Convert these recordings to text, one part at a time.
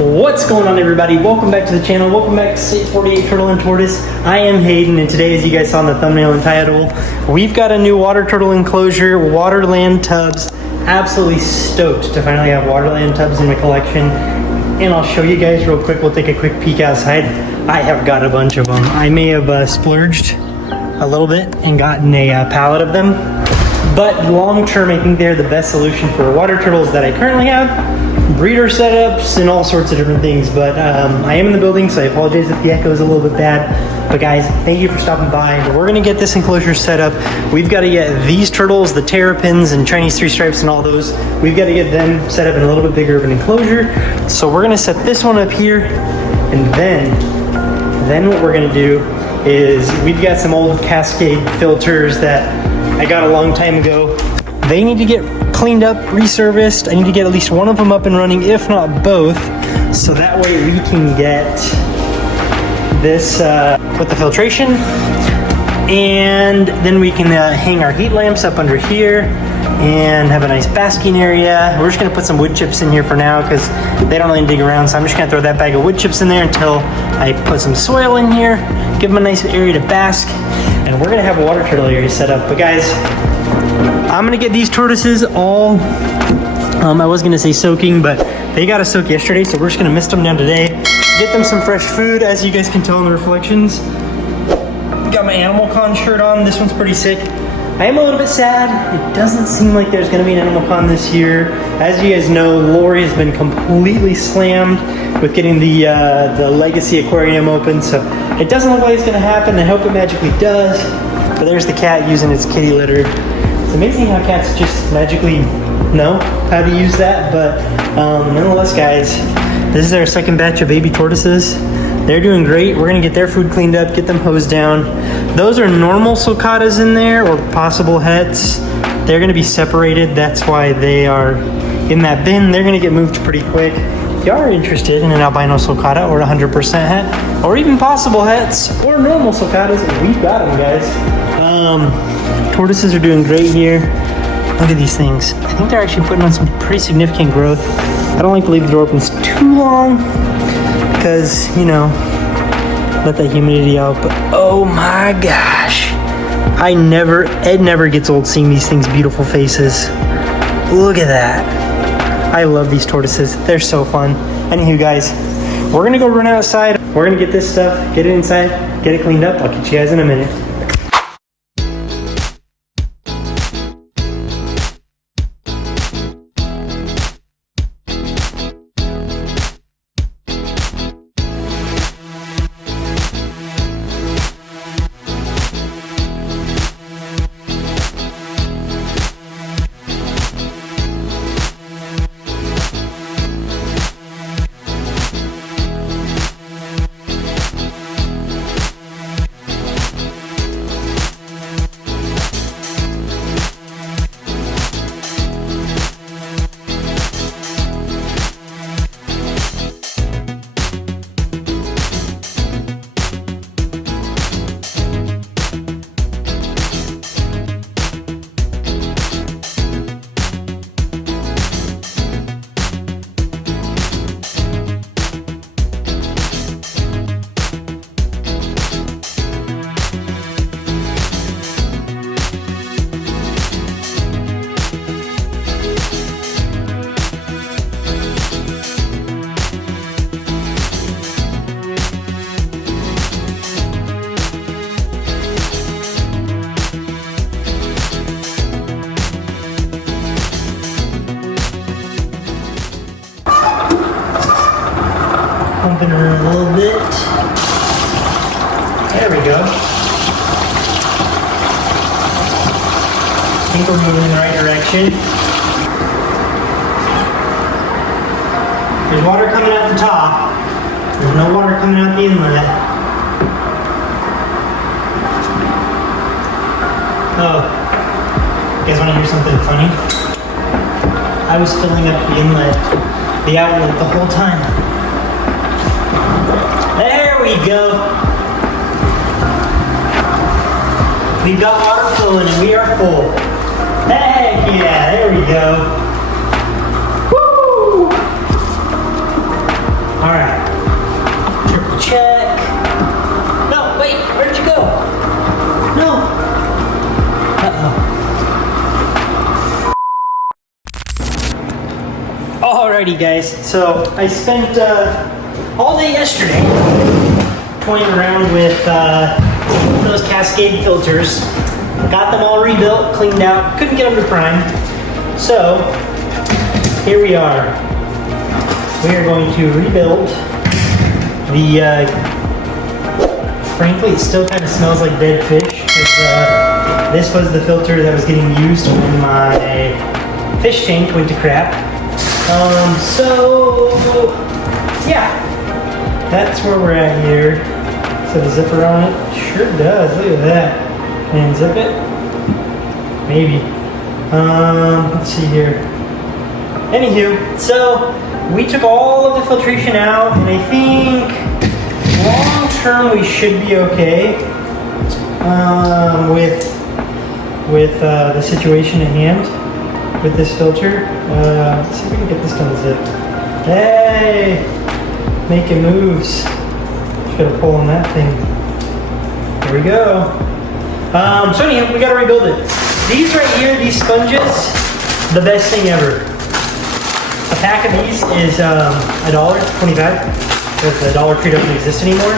What's going on, everybody? Welcome back to the channel. Welcome back to State 48 Turtle and Tortoise. I am Hayden, and today, as you guys saw in the thumbnail and title, we've got a new water turtle enclosure, Waterland tubs. Absolutely stoked to finally have Waterland tubs in my collection. And I'll show you guys real quick. We'll take a quick peek outside. I have got a bunch of them. I may have splurged a little bit and gotten a pallet of them. But long term, I think they're the best solution for water turtles that I currently have. Breeder setups and all sorts of different things. But I am in the building, so I apologize if the echo is a little bit bad. But guys, thank you for stopping by. We're gonna get this enclosure set up. We've got to get these turtles, the terrapins and Chinese three stripes and all those, we've got to get them set up in a little bit bigger of an enclosure. So we're gonna set this one up here, and then what we're gonna do is we've got some old Cascade filters that I got a long time ago. They need to get cleaned up, reserviced. I need to get at least one of them up and running, if not both, so that way we can get this with the filtration, and then we can hang our heat lamps up under here and have a nice basking area. We're just gonna put some wood chips in here for now because they don't really dig around, so I'm just gonna throw that bag of wood chips in there until I put some soil in here, give them a nice area to bask, and we're gonna have a water turtle area set up. But guys, I'm gonna get these tortoises all, I was gonna say soaking, but they got to soak yesterday, so we're just gonna mist them down today. Get them some fresh food, as you guys can tell in the reflections. Got my Animal Con shirt on. This one's pretty sick. I am a little bit sad. It doesn't seem like there's gonna be an Animal Con this year. As you guys know, Lori has been completely slammed with getting the Legacy Aquarium open, so it doesn't look like it's gonna happen. I hope it magically does. But there's the cat using its kitty litter. It's amazing how cats just magically know how to use that, but nonetheless, guys, this is our second batch of baby tortoises. They're doing great. We're gonna get their food cleaned up, get them hosed down. Those are normal sulcatas in there, or possible hets. They're gonna be separated. That's why they are in that bin. They're gonna get moved pretty quick. If you are interested in an albino sulcata or a 100% het, or even possible hets, or normal sulcatas, we've got them, guys. Tortoises are doing great here. Look at these things. I think they're actually putting on some pretty significant growth. I don't like to leave the door open too long because, you know, let that humidity out. But oh my gosh, it never gets old seeing these things' beautiful faces. Look at that. I love these tortoises. They're so fun. Anywho, guys, we're gonna go run outside. We're gonna get this stuff, get it inside, get it cleaned up. I'll catch you guys in a minute. Pumping her a little bit. There we go. I think we're moving in the right direction. There's water coming out the top. There's no water coming out the inlet. Oh, you guys want to hear something funny? I was filling up the inlet, the outlet the whole time. There we go. We've got water flowing and we are full. Heck yeah, there we go. Woo! All right. Triple check. No, wait, where'd you go? No. Alrighty guys, so I spent all day yesterday toying around with those Cascade filters. Got them all rebuilt, cleaned out, couldn't get them to prime. So here we are. We are going to rebuild the, frankly it still kind of smells like dead fish. This was the filter that was getting used when my fish tank went to crap. So yeah, that's where we're at here. So the zipper on it sure does. Look at that. Can I zip it? Maybe. Let's see here. Anywho, so we took all of the filtration out, and I think long term we should be okay with the situation at hand with this filter. Let's see if we can get this to unzip. Hey, making moves. Just gotta pull on that thing. There we go. So anyhow, we gotta rebuild it. These right here, these sponges, the best thing ever. A pack of these is $1.25 because the Dollar Tree doesn't exist anymore.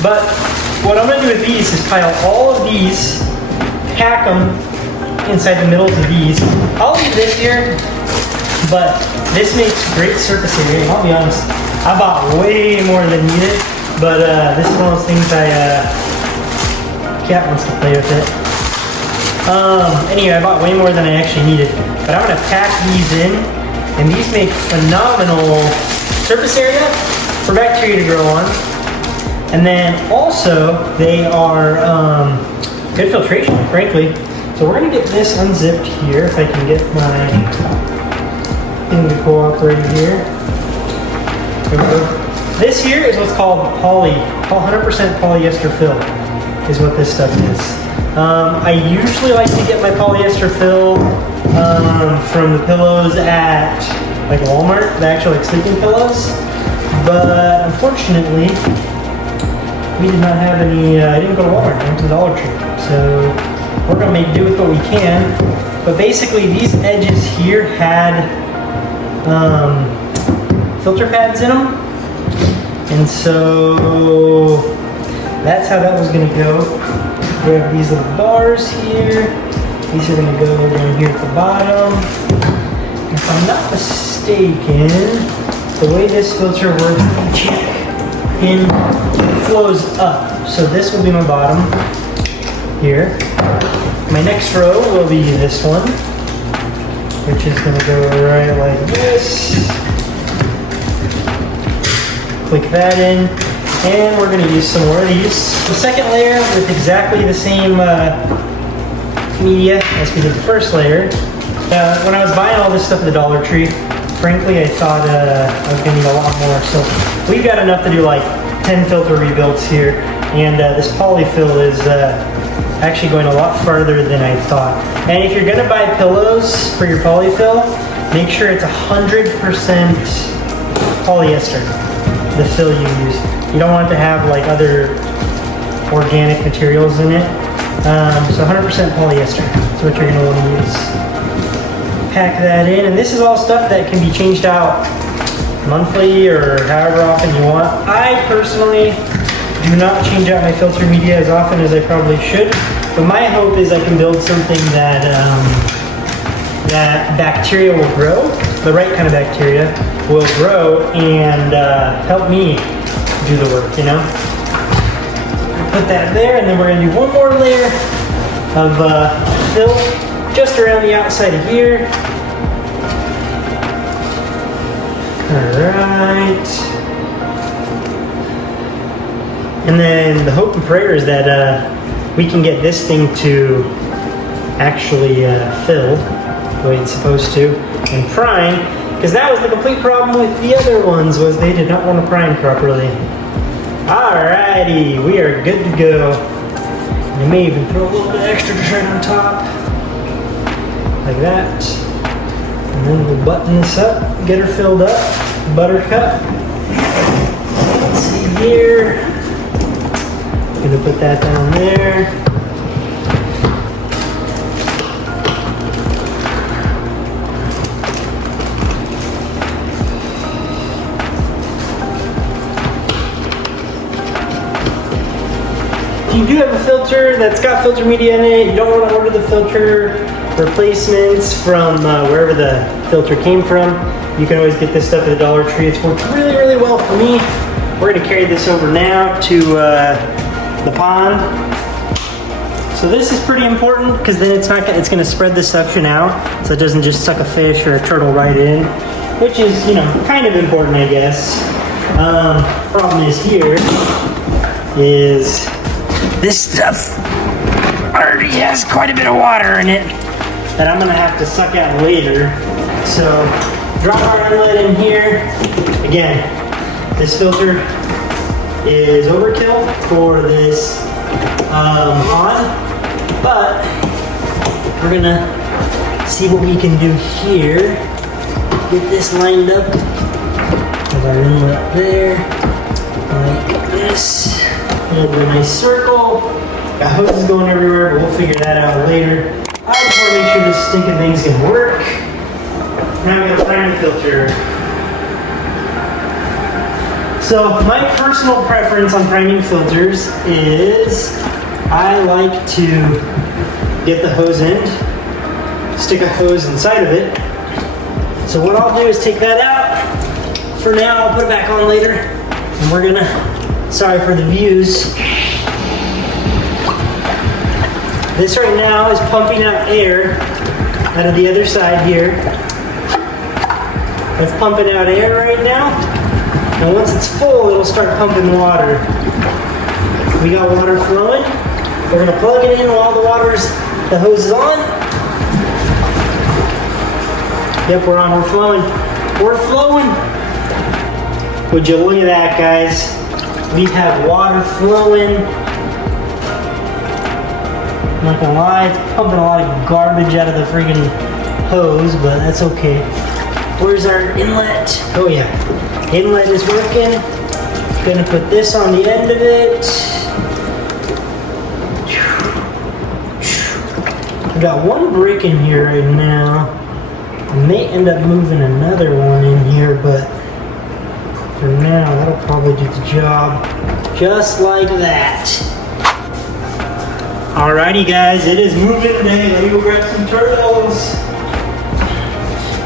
But what I'm gonna do with these is pile all of these, pack them inside the middles of these. I'll leave this here, but this makes great surface area. I'll be honest, I bought way more than needed, but this is one of those things Cat wants to play with it. Anyway, I bought way more than I actually needed, but I'm gonna pack these in, and these make phenomenal surface area for bacteria to grow on. And then also, they are good filtration, frankly. So we're gonna get this unzipped here, if I can get my thing to cooperate here. There we go. This here is what's called 100% polyester fill is what this stuff is. I usually like to get my polyester fill from the pillows at like Walmart, the actual like sleeping pillows. But unfortunately, we did not have any, I didn't go to Walmart, I went to Dollar Tree. So we're gonna make do with what we can. But basically these edges here had filter pads in them. And so that's how that was gonna go. We have these little bars here. These are gonna go down here at the bottom. If I'm not mistaken, the way this filter works, each pin flows up. So this will be my bottom here. My next row will be this one, which is gonna go right like this. Click that in, and we're gonna use some more of these. The second layer with exactly the same media as we did the first layer. When I was buying all this stuff at the Dollar Tree, frankly, I thought I was gonna need a lot more. So we've got enough to do like 10 filter rebuilds here, and this polyfill is actually going a lot farther than I thought. And if you're gonna buy pillows for your polyfill, make sure it's 100% polyester, the fill you use. You don't want it to have like other organic materials in it. So 100% polyester is what you're gonna wanna use. Pack that in, and this is all stuff that can be changed out monthly or however often you want. I personally do not change out my filter media as often as I probably should, but my hope is I can build something that that bacteria will grow, the right kind of bacteria will grow and help me do the work, you know? Put that there, and then we're gonna do one more layer of fill just around the outside of here. All right. And then the hope and prayer is that we can get this thing to actually fill the way it's supposed to and prime, because that was the complete problem with the other ones, was they did not want to prime properly. Alrighty, we are good to go. And I may even throw a little bit extra right on top, like that. And then we'll button this up, get her filled up, buttercup. Let's see here. I'm gonna put that down there. If you do have a filter that's got filter media in it, you don't want to order the filter replacements from wherever the filter came from, you can always get this stuff at the Dollar Tree. It's worked really, really well for me. We're going to carry this over now to the pond. So this is pretty important because then it's going to spread the suction out so it doesn't just suck a fish or a turtle right in, which is, you know, kind of important, I guess. Problem is here is this stuff already has quite a bit of water in it that I'm gonna have to suck out later. So drop our inlet in here. Again, this filter is overkill for this pond, but we're gonna see what we can do here. Get this lined up with our inlet there, like this. It'll be a nice circle. Got hoses going everywhere, but we'll figure that out later. I just want to make sure this stinking thing's gonna work. Now we gotta prime the filter. So my personal preference on priming filters is I like to get the hose end, stick a hose inside of it. So what I'll do is take that out. For now, I'll put it back on later. And we're gonna, sorry for the views. This right now is pumping out air out of the other side here. It's pumping out air right now. And once it's full, it'll start pumping water. We got water flowing. We're gonna plug it in while the hose is on. Yep, we're on, we're flowing. We're flowing. Would you look at that, guys? We have water flowing. I'm not gonna lie, it's pumping a lot of garbage out of the freaking hose, but that's okay. Where's our inlet? Oh yeah, inlet is working. Gonna put this on the end of it. I've got one brick in here right now. I may end up moving another one in here, but for now, that'll probably do the job. Just like that. Alrighty guys, it is moving day. Let me go grab some turtles.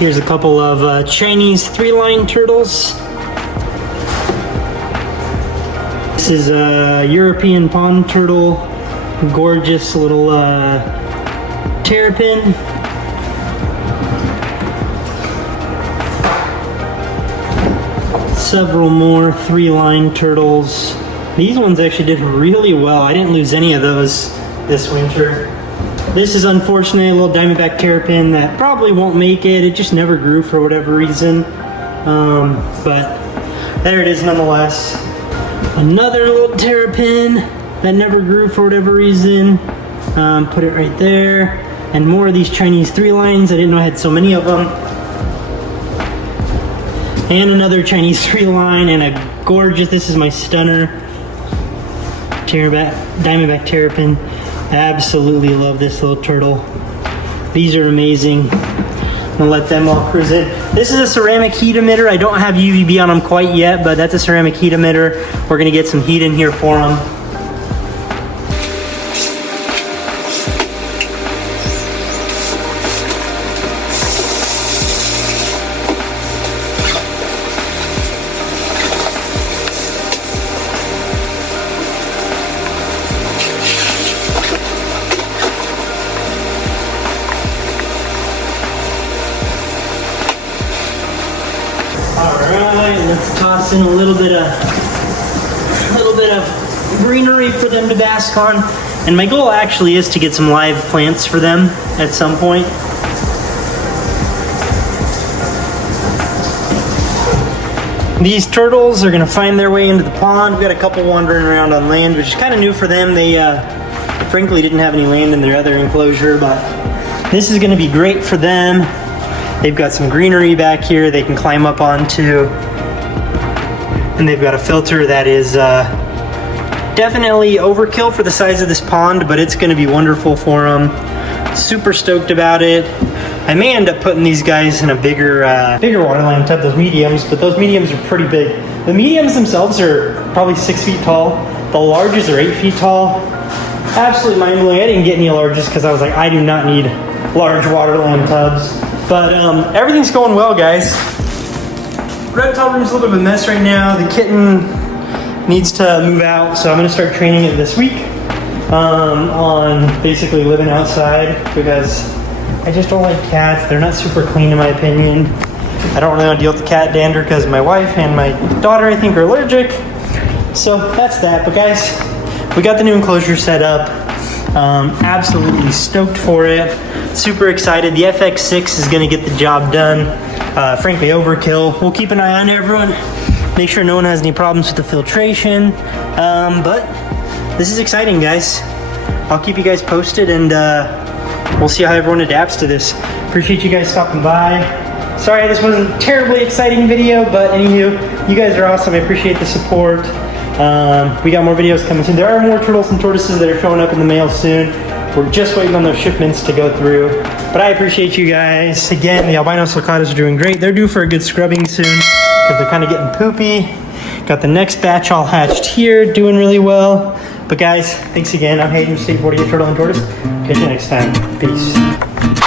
Here's a couple of Chinese 3-line turtles. This is a European pond turtle. Gorgeous little terrapin. Several more 3-line turtles. These ones actually did really well. I didn't lose any of those this winter. This is unfortunately a little diamondback terrapin that probably won't make it. It just never grew for whatever reason. But there it is nonetheless. Another little terrapin that never grew for whatever reason. Put it right there. And more of these Chinese 3-lines. I didn't know I had so many of them. And another Chinese 3-line and a gorgeous, this is my stunner, diamondback terrapin. Absolutely love this little turtle. These are amazing. I'm gonna let them all cruise in. This is a ceramic heat emitter. I don't have UVB on them quite yet, but that's a ceramic heat emitter. We're gonna get some heat in here for them. Let's toss in a little bit of greenery for them to bask on. And my goal actually is to get some live plants for them at some point. These turtles are gonna find their way into the pond. We've got a couple wandering around on land, which is kind of new for them. They frankly didn't have any land in their other enclosure, but this is gonna be great for them. They've got some greenery back here they can climb up onto. And they've got a filter that is definitely overkill for the size of this pond, but it's going to be wonderful for them. Super stoked about it. I may end up putting these guys in a bigger Waterland tub, those mediums, but those mediums are pretty big. The mediums themselves are probably 6 feet tall. The larges are 8 feet tall. Absolutely mind-blowing. I didn't get any larges because I was like, I do not need large Waterland tubs. But everything's going well, guys. Reptile room's a little bit of a mess right now. The kitten needs to move out, so I'm gonna start training it this week on basically living outside, because I just don't like cats. They're not super clean in my opinion. I don't really want to deal with the cat dander because my wife and my daughter, I think, are allergic. So that's that. But guys, we got the new enclosure set up. Absolutely stoked for it. Super excited. The FX6 is going to get the job done. Frankly, overkill. We'll keep an eye on everyone. Make sure no one has any problems with the filtration. But this is exciting, guys. I'll keep you guys posted, and we'll see how everyone adapts to this. Appreciate you guys stopping by. Sorry this wasn't a terribly exciting video, but anywho, you guys are awesome. I appreciate the support. We got more videos coming soon. There are more turtles and tortoises that are showing up in the mail soon. We're just waiting on those shipments to go through. But I appreciate you guys. Again, the albino sulcatas are doing great. They're due for a good scrubbing soon because they're kind of getting poopy. Got the next batch all hatched here, doing really well. But guys, thanks again. I'm Hayden, State 48 Turtle and Tortoise. Catch you next time. Peace.